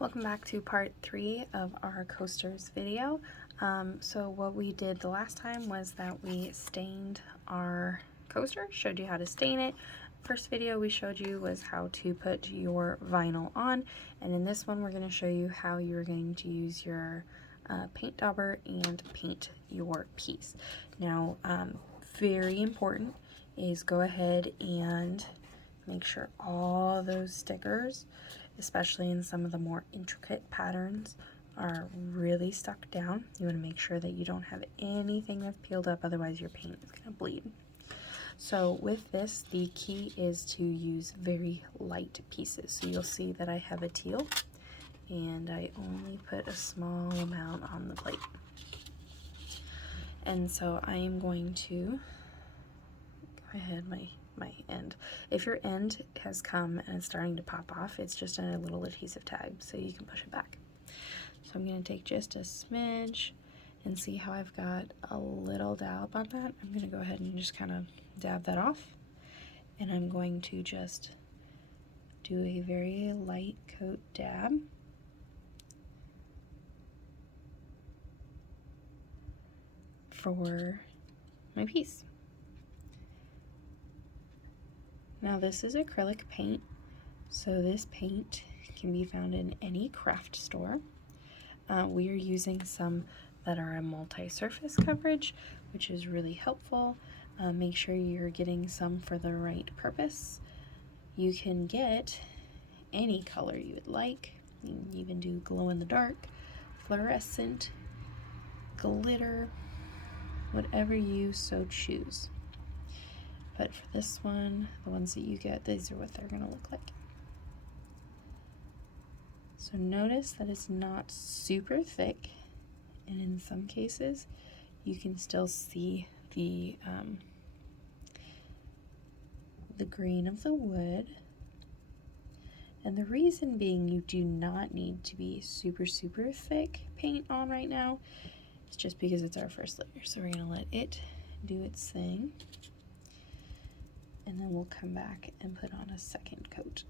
Welcome back to part 3 of our coasters video. So what we did the last time was that we stained our coaster, showed you how to stain it. First video we showed you was how to put your vinyl on, and in this one we're going to show you how you're going to use your paint dauber and paint your piece. Now, very important is go ahead and make sure all those stickers, especially in some of the more intricate patterns, are really stuck down. You want to make sure that you don't have anything that's peeled up, otherwise your paint is going to bleed. So with this, the key is to use very light pieces. So you'll see that I have a teal, and I only put a small amount on the plate. And so I am going to go ahead, my end. If your end has come and it's starting to pop off, it's just a little adhesive tag, so you can push it back. So I'm going to take just a smidge and see how I've got a little dab on that. I'm going to go ahead and just kind of dab that off, and I'm going to just do a very light coat dab. For my piece. Now this is acrylic paint, so this paint can be found in any craft store. We are using some that are a multi-surface coverage, which is really helpful. Make sure you're getting some for the right purpose. You can get any color you would like. You can even do glow in the dark, fluorescent, glitter, whatever you so choose. But for this one, the ones that you get, these are what they're going to look like. So notice that it's not super thick, and in some cases you can still see the grain of the wood. And the reason being, you do not need to be super thick paint on right now. It's just because it's our first layer, so we're going to let it do its thing. And then we'll come back and put on a second coat.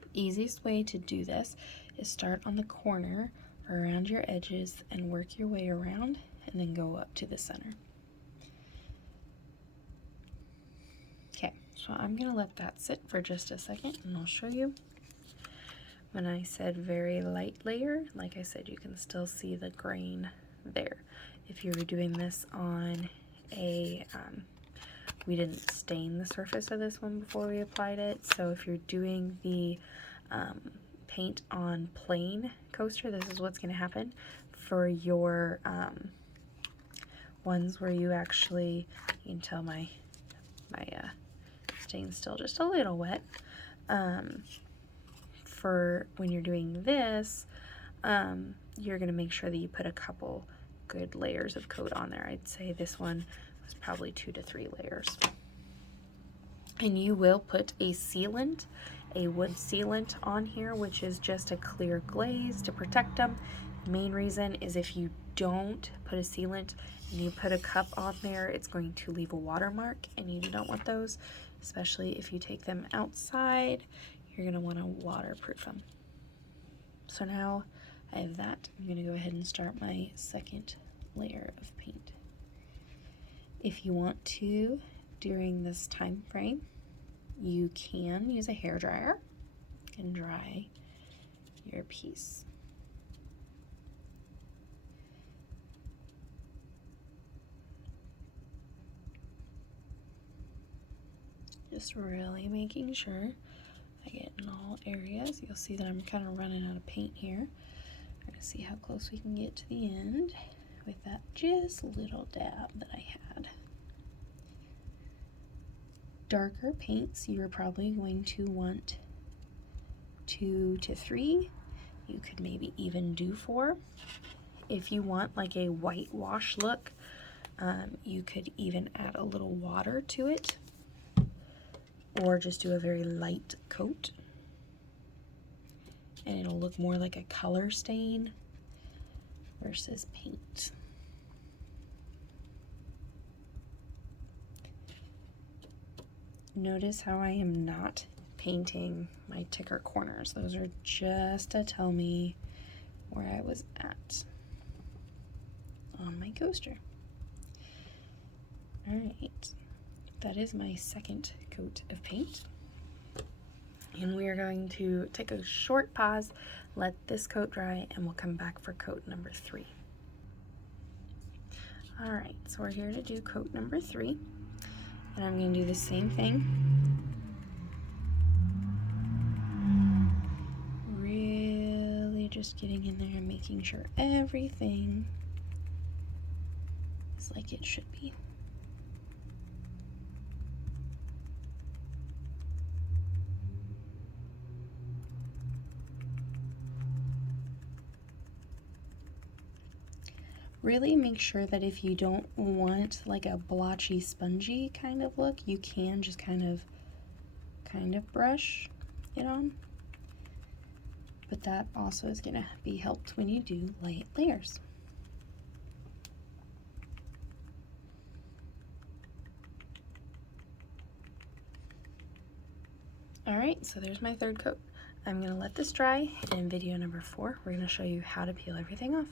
The easiest way to do this is start on the corner or around your edges and work your way around, and then go up to the center. Okay, so I'm going to let that sit for just a second, and I'll show you. When I said very light layer, like I said, you can still see the grain there. If you were doing this on a we didn't stain the surface of this one before we applied it, so if you're doing the paint on plain coaster, this is what's going to happen. For your ones where you actually, you can tell my stain's still just a little wet. For when you're doing this, you're going to make sure that you put a couple good layers of coat on there. I'd say this one was probably 2 to 3 layers. And you will put a sealant, a wood sealant on here, which is just a clear glaze to protect them. The main reason is if you don't put a sealant and you put a cup on there, it's going to leave a watermark, and you do not want those, especially if you take them outside. You're going to want to waterproof them. So now I have that. I'm going to go ahead and start my second layer of paint. If you want to, during this time frame, you can use a hairdryer and dry your piece. Just really making sure I get in all areas. You'll see that I'm kind of running out of paint here. We're going to see how close we can get to the end with that just little dab that I had. Darker paints, you're probably going to want 2 to 3. You could maybe even do 4. If you want like a whitewash look, you could even add a little water to it, or just do a very light coat, and it'll look more like a color stain versus paint. Notice how I am not painting my ticker corners. Those are just to tell me where I was at on my coaster. All right, that is my second coat of paint. And we are going to take a short pause, let this coat dry, and we'll come back for coat number 3. All right, so we're here to do coat number 3, and I'm going to do the same thing. Really just getting in there and making sure everything is like it should be. Really make sure that if you don't want like a blotchy, spongy kind of look, you can just kind of brush it on. But that also is gonna be helped when you do light layers. All right, so there's my third coat. I'm gonna let this dry, and in video number 4, we're gonna show you how to peel everything off.